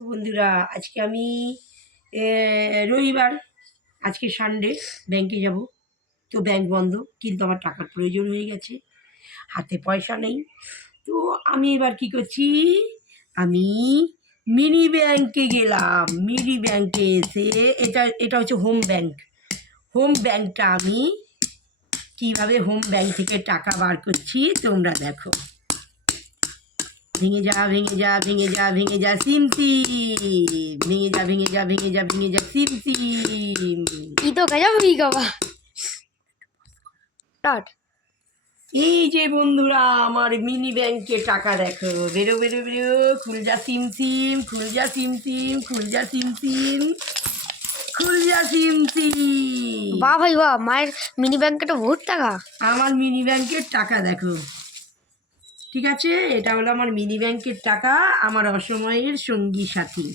বন্ধুরা, আজকে আমি রবিবার, আজকে সানডে, ব্যাংকে যাব। তো ব্যাংক বন্ধ, কিন্তু আমার টাকার প্রয়োজন হয়ে গেছে, হাতে পয়সা নেই। তো আমি এবার কি করছি, আমি মিনি ব্যাংকে গেলাম। মিনি ব্যাংকে এসে এটা এটা হচ্ছে হোম ব্যাংক। হোম ব্যাংকটা আমি কীভাবে হোম ব্যাংক থেকে টাকা বার করছি তোমরা দেখো। ভেঙে যা, ভেঙে যা, ভেঙে যা, ভেঙে যা, সিম সিম, ভেঙে যা, ভেঙে যা, ভেঙে যা, ভেঙে যা, সিম সিম। itu kayak Mika pak. Start. এই যে বন্ধুরা, আমার মিনি ব্যাংকে টাকা দেখো। বেরো বেরো বেরো, খুল যা সিম সিম, খুল যা সিম সিম, খুল যা সিম সিম, খুল যা সিম সিম। বাহ ভাই বাহ, মায়ের মিনি ব্যাংকে তো বহুত টাকা। আমার মিনি ব্যাংকের টাকা দেখো। ঠিক আছে, এটা হলো আমার মিনি ব্যাংকের টাকা, আমার অসময়ের সঙ্গী সাথী।